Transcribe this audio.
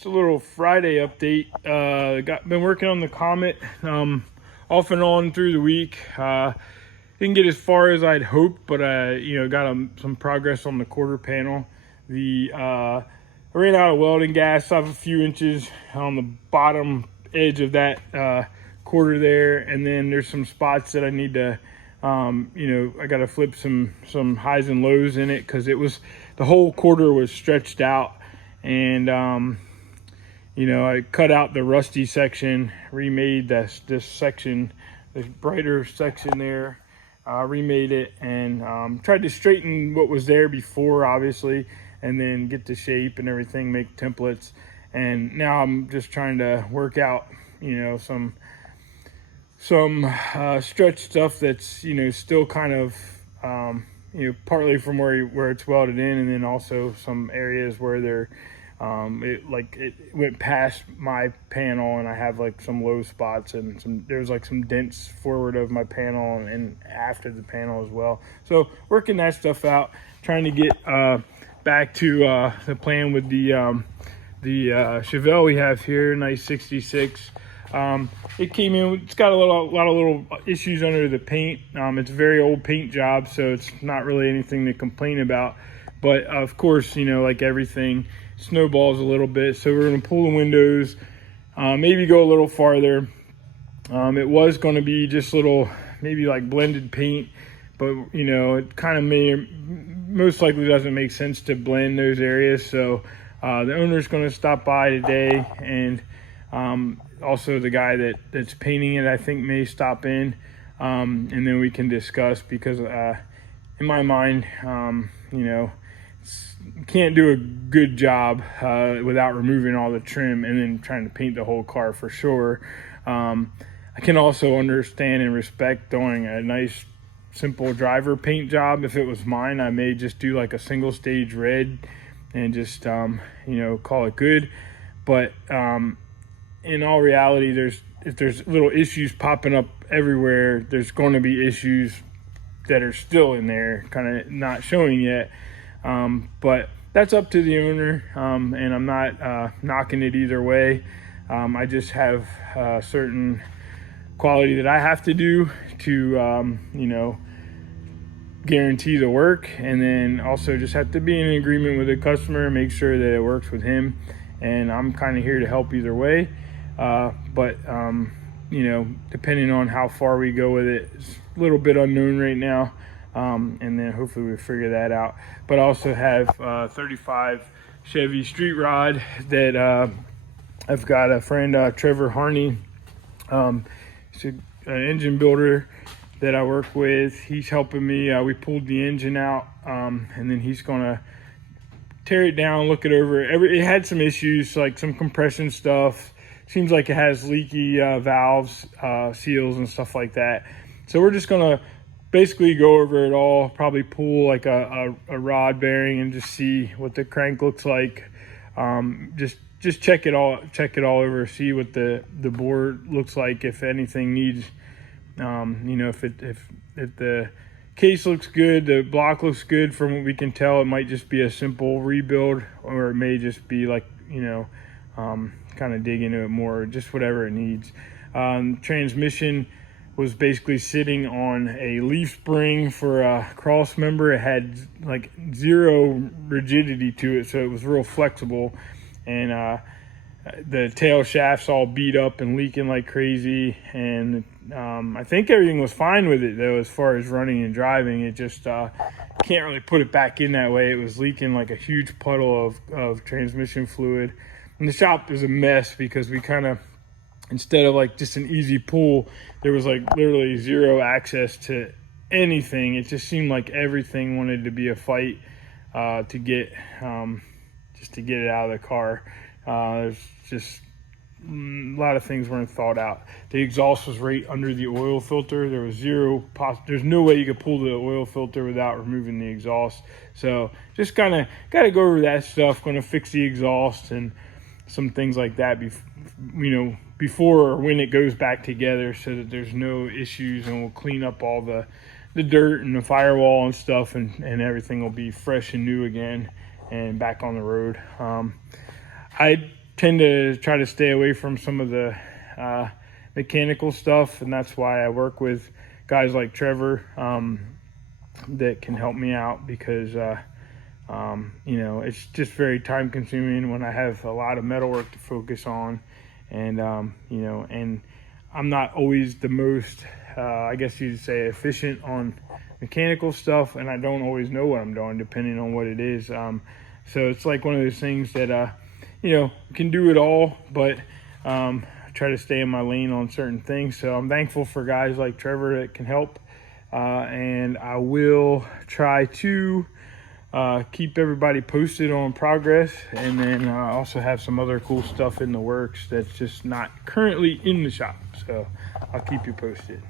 Just a little Friday update. Been working on the Comet off and on through the week. Didn't get as far as I'd hoped, but got some progress on the quarter panel. I ran out of welding gas. I have a few inches on the bottom edge of that quarter there, and then there's some spots that I need to, I got to flip some highs and lows in it because the whole quarter was stretched out, and I cut out the rusty section, remade this section, the brighter section there, remade it, and tried to straighten what was there before, obviously, and then get the shape and everything, make templates. And now I'm just trying to work out, some stretch stuff that's, still kind of, partly from where it's welded in, and then also some areas where it went past my panel, and I have like some low spots, and there's like some dents forward of my panel and after the panel as well. So working that stuff out, trying to get back to the plan with the Chevelle we have here, nice 66. It came in, it's got a lot of little issues under the paint. It's a very old paint job, so it's not really anything to complain about. But of course, like everything, snowballs a little bit. So we're going to pull the windows, maybe go a little farther. It was going to be just maybe like blended paint, but it kind of most likely doesn't make sense to blend those areas. So the owner's going to stop by today, and also the guy that's painting it, I think, may stop in, and then we can discuss, because in my mind, can't do a good job without removing all the trim and then trying to paint the whole car for sure. I can also understand and respect doing a nice simple driver paint job. If it was mine, I may just do like a single stage red and just call it good. But in all reality, if there's little issues popping up everywhere, there's going to be issues that are still in there, kind of not showing yet. But that's up to the owner, and I'm not knocking it either way. I just have a certain quality that I have to do to, guarantee the work, and then also just have to be in agreement with the customer, make sure that it works with him. And I'm kind of here to help either way. But depending on how far we go with it, it's a little bit unknown right now. And then hopefully we figure that out. But I also have 35 Chevy street rod that I've got a friend, Trevor Harney. He's an engine builder that I work with. He's helping me. We pulled the engine out, and then he's gonna tear it down, look it over. It had some issues, like some compression stuff. Seems like it has leaky valves, seals, and stuff like that. So we're just gonna basically go over it all, probably pull like a rod bearing and just see what the crank looks like. Just check it all over, see what the board looks like, if anything needs, if the case looks good, the block looks good. From what we can tell, it might just be a simple rebuild, or it may just be like, kind of dig into it more, just whatever it needs. Transmission was basically sitting on a leaf spring for a cross member. It had like zero rigidity to it, so it was real flexible, and the tail shaft's all beat up and leaking like crazy. And I think everything was fine with it though, as far as running and driving. It just can't really put it back in that way. It was leaking like a huge puddle of transmission fluid, and the shop is a mess because we kind of, instead of like just an easy pull, there was like literally zero access to anything. It just seemed like everything wanted to be a fight to get it out of the car. There's just a lot of things weren't thought out. The exhaust was right under the oil filter. There was there's no way you could pull the oil filter without removing the exhaust. So just kind of got to go over that stuff. Going to fix the exhaust and some things like that before or when it goes back together, so that there's no issues, and we'll clean up all the dirt and the firewall and stuff, and everything will be fresh and new again and back on the road. I tend to try to stay away from some of the mechanical stuff, and that's why I work with guys like Trevor that can help me out, because you know, it's just very time consuming when I have a lot of metalwork to focus on, and you know, and I'm not always the most I guess you'd say efficient on mechanical stuff, and I don't always know what I'm doing depending on what it is. So it's like one of those things that you know, can do it all, but I try to stay in my lane on certain things. So I'm thankful for guys like Trevor that can help, and I will try to keep everybody posted on progress, and then also have some other cool stuff in the works that's just not currently in the shop, so I'll keep you posted.